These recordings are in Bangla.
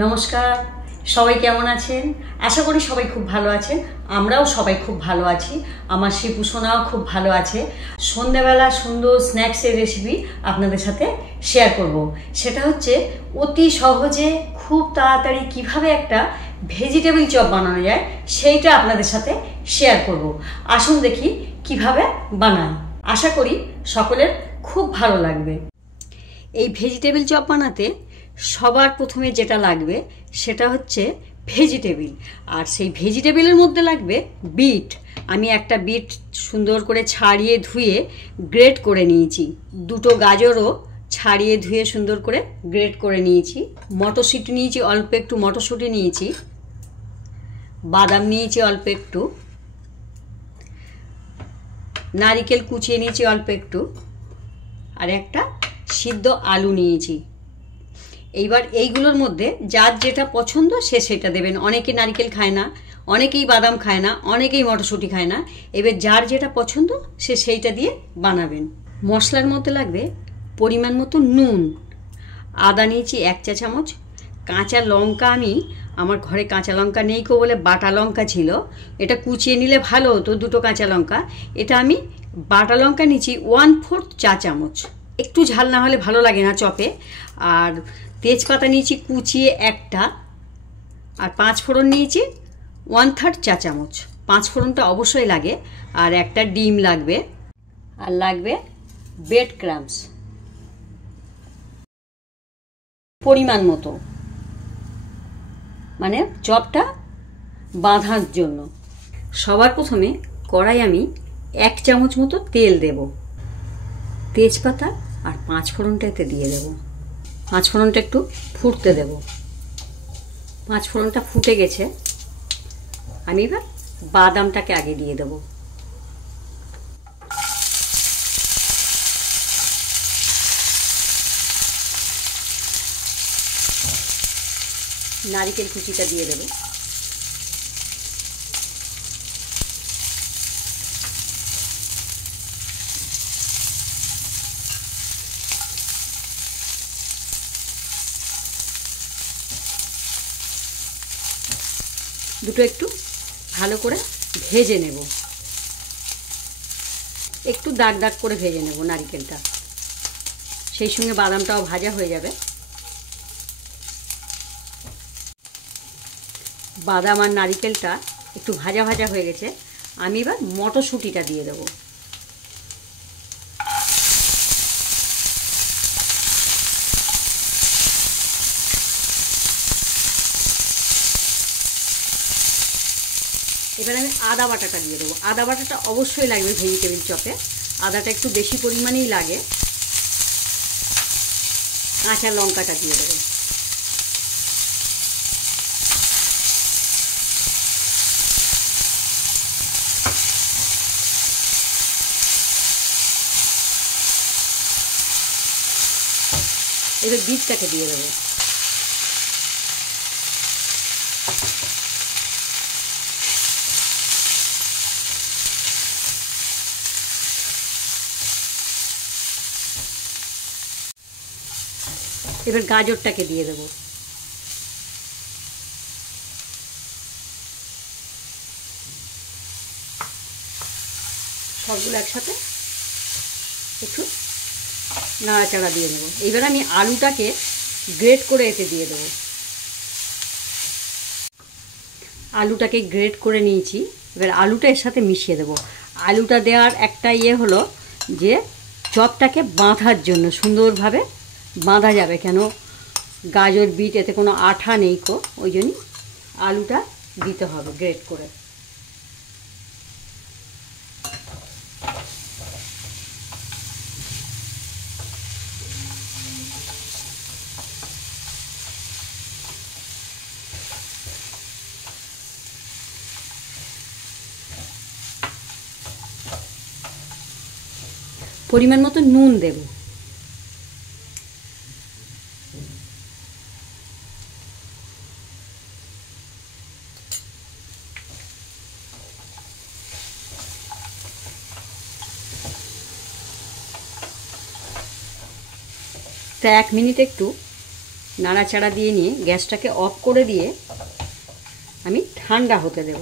নমস্কার, সবাই কেমন আছেন? আশা করি সবাই খুব ভালো আছেন। আমরাও সবাই খুব ভালো আছি। আমার শিপুসোনাও খুব ভালো আছে। সন্ধ্যাবেলা সুন্দর স্ন্যাক্সের রেসিপি আপনাদের সাথে শেয়ার করব। সেটা হচ্ছে অতি সহজে খুব তাড়াতাড়ি কিভাবে একটা ভেজিটেবল চপ বানানো যায় সেইটা আপনাদের সাথে শেয়ার করব। আসুন দেখি কিভাবে বানাই। আশা করি সকলের খুব ভালো লাগবে। এই ভেজিটেবল চপ বানাতে সবার প্রথমে যেটা লাগবে সেটা হচ্ছে ভেজিটেবল, আর সেই ভেজিটেবলের মধ্যে লাগবে বিট। আমি একটা বিট সুন্দর করে ছাড়িয়ে ধুয়ে গ্রেট করে নিয়েছি। দুটো গাজরও ছাড়িয়ে ধুয়ে সুন্দর করে গ্রেট করে নিয়েছি। মটরশুঁটি নিয়েছি, অল্প একটু মটরশুঁটি নিয়েছি। বাদাম নিয়েছি অল্প একটু। নারিকেল কুচিয়ে নিয়েছি অল্প একটু। আর একটা সিদ্ধ আলু নিয়েছি। এইবার এইগুলোর মধ্যে যার যেটা পছন্দ সে সেটা দেবেন। অনেকে নারকেল খায় না, অনেকেই বাদাম খায় না, অনেকেই মটরশুঁটি খায় না। এবার যার যেটা পছন্দ সে সেইটা দিয়ে বানাবেন। মশলার মধ্যে লাগবে পরিমাণ মতো নুন, আদা নিয়েছি 1 চা চামচ, কাঁচা লঙ্কা আমি আমার ঘরে কাঁচা লঙ্কা নেই কো বলে বাটা লঙ্কা ছিল, এটা কুচিয়ে নিলে ভালো হতো, 2টো কাঁচা লঙ্কা। এটা আমি বাটা লঙ্কা নিয়েছি 1/4 চা চামচ। একটু ঝাল না হলে ভালো লাগে না চপে। আর তেজপাতা নিয়েছি কুচিয়ে একটা। আর 5 ফোড়ন নিয়েছি 1/3 চা চামচ। 5 ফোড়নটা অবশ্যই লাগে। আর একটা ডিম লাগবে। আর লাগবে ব্রেড ক্রাম্বস পরিমাণ মতো, মানে চপটা বাঁধার জন্য। সবার প্রথমে কড়াই আমি 1 চামচ মতো তেল দেব। তেজপাতা আর 5 ফোড়নটা এতে দিয়ে দেব। 5 ফোড়নটা একটু ফুটতে দেব। 5 ফোড়নটা ফুটে গেছে, আমি এবার বাদামটাকে আগে দিয়ে দেব। নারিকেল কুচিটা দিয়ে দেব। দুটো একটু ভালো করে ভেজে নেব, একটু দাগ দাগ করে ভেজে নেব নারকেলটা। সেই সঙ্গে বাদামটাও ভাজা হয়ে যাবে। বাদাম আর নারকেলটা একটু ভাজা ভাজা হয়ে গেছে, আমি এবার মটরশুঁটিটা দিয়ে দেবো। এবার আমি আদা বাটাটা দিয়ে দেবো। আদা বাটাটা অবশ্যই লাগবে ভেজিটেবিল চপে। আদাটা একটু বেশি পরিমাণেই লাগে। কাঁচা লঙ্কাটা দিয়ে দেবো। এবার বিটটাকে দিয়ে দেবো। এবার গাজরটাকে দিয়ে দেবো। সবগুলো একসাথে একটু নাড়াচাড়া দিয়ে দেবো। এবার আমি আলুটাকে গ্রেট করে এতে দিয়ে দেবো। আলুটাকে গ্রেট করে নিয়েছি, এবার আলুটা এর সাথে মিশিয়ে দেবো। আলুটা দেওয়ার একটা হলো যে চপটাকে বাঁধার জন্য সুন্দরভাবে বাঁধা যাবে, কেন গাজর বিট এতে কোনো আঠা নেই কো, ওই জন্যই আলুটা দিতে হবে গ্রেট করে। পরিমাণ মতো নুন দেব। তা 1 মিনিট একটু নাড়াচাড়া দিয়ে নিয়ে গ্যাসটাকে অফ করে দিয়ে আমি ঠান্ডা হতে দেব।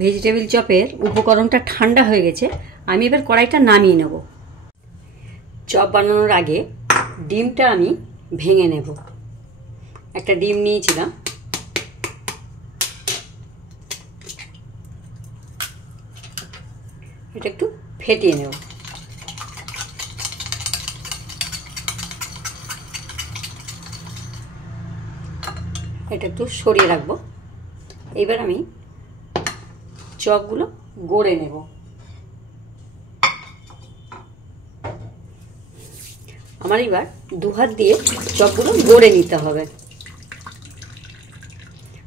ভেজিটেবিল চপের উপকরণটা ঠান্ডা হয়ে গেছে, আমি এবার কড়াইটা নামিয়ে নেব। চপ বানানোর আগে ডিমটা আমি ভেঙে নেব। একটা ডিম নিয়েছিলাম, এটা একটু ফেটিয়ে নেব। এটা একটু সরিয়ে রাখবো। এবার আমি চপগুলো গড়ে নেব। আমার এবার দু হাত দিয়ে চপগুলো গড়ে নিতে হবে।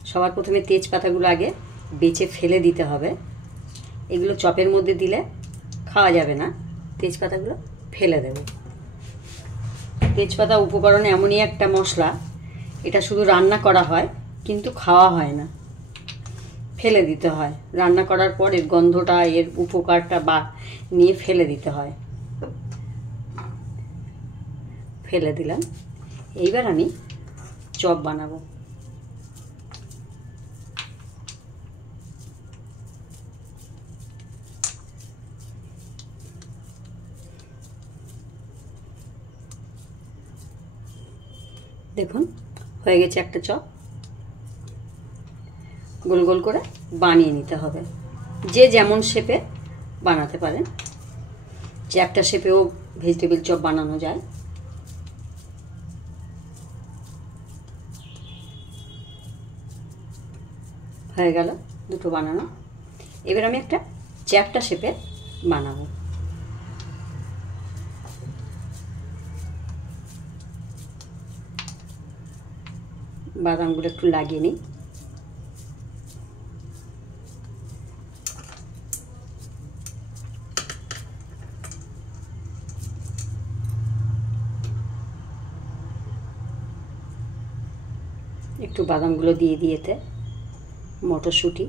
সবার প্রথমে তেজপাতাগুলো আগে বেছে ফেলে দিতে হবে। এগুলো চপের মধ্যে দিলে খাওয়া যাবে না, তেজপাতাগুলো ফেলে দেব। তেজপাতা উপকরণ এমনই একটা মশলা, এটা শুধু রান্না করা হয় কিন্তু খাওয়া হয় না, ফেলে দিতে হয়। রান্না করার পর এর গন্ধটা, এর উপকারটা বা নিয়ে ফেলে দিতে হয়। ফেলে দিলাম। এইবার আমি চপ বানাবো। দেখুন হয়ে গেছে একটা চপ। গোল গোল করে বানিয়ে নিতে হবে, যে যেমন শেপে বানাতে পারেন। যে একটা শেপেও ভেজিটেবিল চপ বানানো যায়। হয়ে গেল দুটো বানানো। এবার আমি একটা চ্যাপ্টা শেপে বানাবো। বাদামগুলো একটু লাগিয়ে নিই। একটু বাদামগুলো দিয়ে দিয়েতে মটরশুঁটি,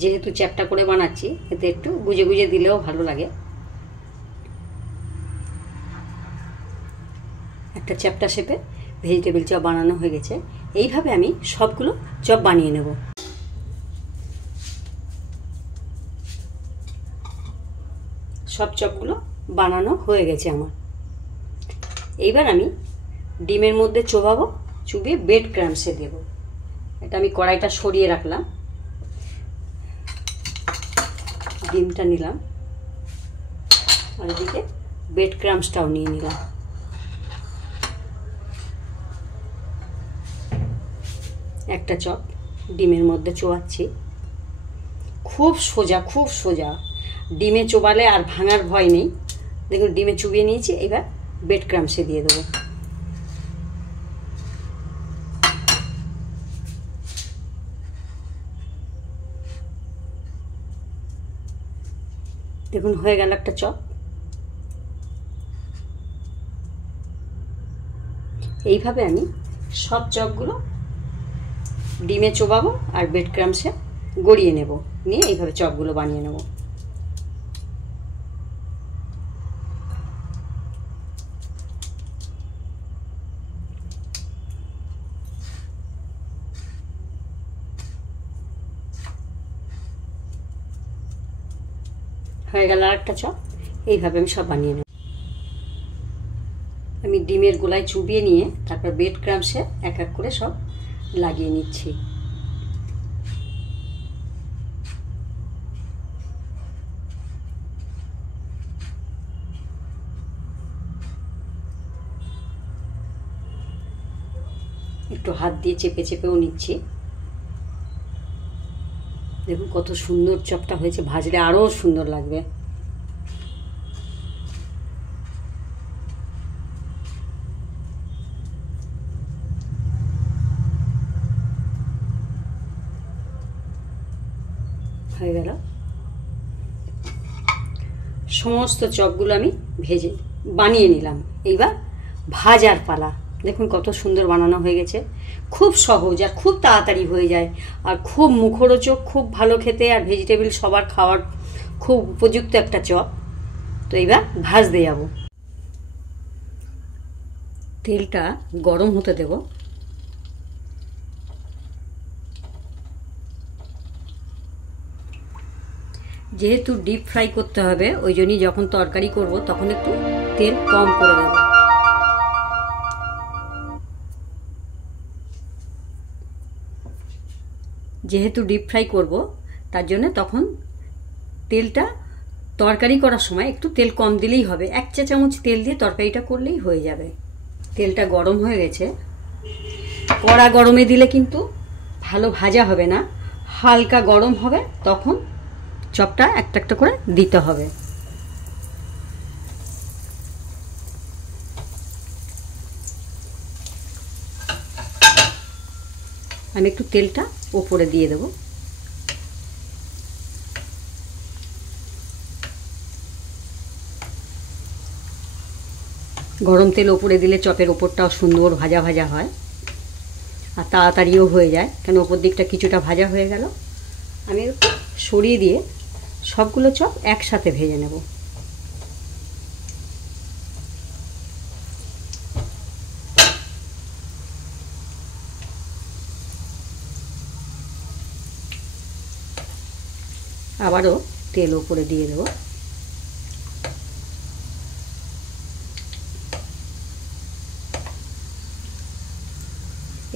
যেহেতু চ্যাপ্টা করে বানাচ্ছি এতে একটু গুজে গুজে দিলেও ভালো লাগে। একটা চ্যাপ্টা শেপে ভেজিটেবিল চপ বানানো হয়ে গেছে। এইভাবে আমি সবগুলো চপ বানিয়ে নেব। সব চপগুলো বানানো হয়ে গেছে আমার। এইবার আমি ডিমের মধ্যে চোবাবো, চুবিয়ে ব্রেড ক্রাম্বসে দেব। এটা আমি কড়াইটা সরিয়ে রাখলাম, ডিমটা নিলাম, আর এদিকে ব্রেড ক্রাম্বসটাও নিয়ে নিলাম। একটা চপ ডিমের মধ্যে চোবাচ্ছি। খুব সোজা, খুব সোজা। ডিমে চোবালে আর ভাঙার ভয় নেই। দেখুন ডিমে চুবিয়ে নিয়েছি। এবার ব্রেড ক্রাম্বসে দিয়ে দেবো। দেখুন হয়ে গেল একটা চপ। এইভাবে আমি সব চপগুলো ডিমে চোবাবো আর ব্রেড ক্রাম্বসে গড়িয়ে নেব, নিয়ে এইভাবে চপগুলো বানিয়ে নেব। হয়ে গেল আর একটা চপ। এইভাবে আমি সব বানিয়ে নেব। আমি ডিমের গোলায় চুবিয়ে নিয়ে তারপর ব্রেড ক্রাম্বসে এক এক করে সব লাগিয়ে নিচ্ছি। একটু হাত দিয়ে চেপে চেপেও নিচ্ছি। দেখুন কত সুন্দর চপটা হয়েছে, ভাজলে আরও সুন্দর লাগবে। হয়ে গেল। সমস্ত চপগুলো আমি বানিয়ে নিলাম। এইবার ভাজার পালা। দেখুন কত সুন্দর বানানো হয়ে গেছে। খুব সহজ আর খুব তাড়াতাড়ি হয়ে যায়, আর খুব মুখরোচক, খুব ভালো খেতে, আর ভেজিটেবিল সবার খাওয়ার খুব উপযুক্ত একটা চপ। তো এইবার ভাজতে যাব। তেলটা গরম হতে দেব। যেহেতু ডিপ ফ্রাই করতে হবে, ওই জন্যই যখন তরকারি করব তখন একটু তেল কম করে দেব। যেহেতু ডিপ ফ্রাই করব তার জন্য তখন তেলটা তরকারি করার সময় একটু তেল কম দিলেই হবে। 1 চা চামচ তেল দিয়ে তরকারিটা করলেই হয়ে যাবে। তেলটা গরম হয়ে গেছে। কড়া গরমে দিলে কিন্তু ভালো ভাজা হবে না, হালকা গরম হবে, তখন চপটা একটা একটা করে দিতে হবে। আমি একটু তেলটা ওপরে দিয়ে দেব। গরম তেল ওপরে দিলে চপের ওপরটাও সুন্দর ভাজা ভাজা হয় আর তাড়াতাড়িও হয়ে যায়, কেন ওপর দিকটা কিছুটা ভাজা হয়ে গেল। আমি একটু সরিয়ে দিয়ে সবগুলো চপ একসাথে ভেজে নেব। আবারও তেল ওপরে দিয়ে দেব।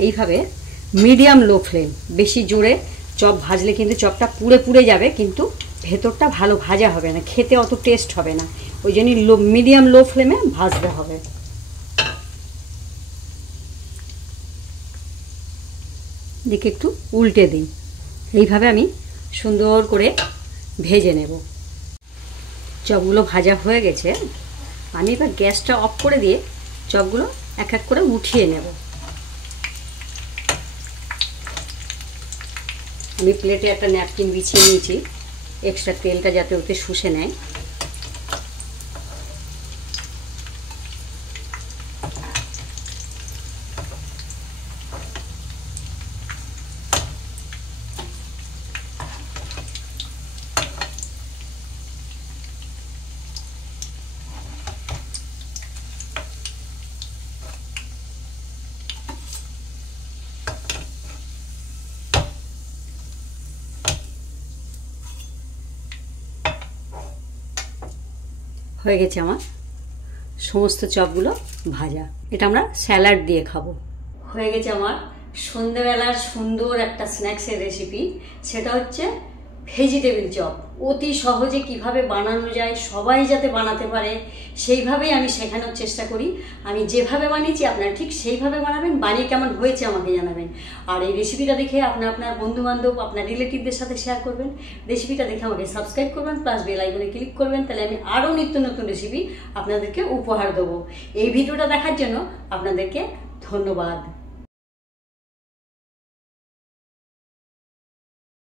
এইভাবে মিডিয়াম লো ফ্লেম, বেশি জোরে চপ ভাজলে কিন্তু চপটা পুড়ে পুড়ে যাবে, কিন্তু ভেতরটা ভালো ভাজা হবে না, খেতে অত টেস্ট হবে না। ওই জন্যই মিডিয়াম লো ফ্লেমে ভাজতে হবে। দেখে একটু উল্টে দিই। এইভাবে আমি সুন্দর করে ভেজে নেব। চপগুলো ভাজা হয়ে গেছে। আমি এবার গ্যাসটা অফ করে দিয়ে চপগুলো এক এক করে উঠিয়ে নেব। আমি প্লেটে একটা ন্যাপকিন বিছিয়ে নিয়েছি, এক্সট্রা তেলটা যাতে ওতে শুষে নেয়। হয়ে গেছে আমার সমস্ত চপগুলো ভাজা। এটা আমরা স্যালাড দিয়ে খাবো। হয়ে গেছে আমার সন্ধ্যেবেলার সুন্দর একটা স্ন্যাক্সের রেসিপি, সেটা হচ্ছে ভেজিটেবিল চপ। অতি সহজে কিভাবে বানানো যায়, সবাই যাতে বানাতে পারে সেইভাবেই আমি শেখানোর চেষ্টা করি। আমি যেভাবে বানিয়েছি আপনারা ঠিক সেইভাবে বানাবেন, বানিয়ে কেমন হয়েছে আমাকে জানাবেন। আর এই রেসিপিটা দেখে আপনার বন্ধুবান্ধব, আপনার রিলেটিভদের সাথে শেয়ার করবেন। রেসিপিটা দেখে আমাকে সাবস্ক্রাইব করবেন, প্লাস বেল আইকনে ক্লিক করবেন, তাহলে আমি আরও নিত্য নতুন রেসিপি আপনাদেরকে উপহার দেবো। এই ভিডিওটা দেখার জন্য আপনাদেরকে ধন্যবাদ।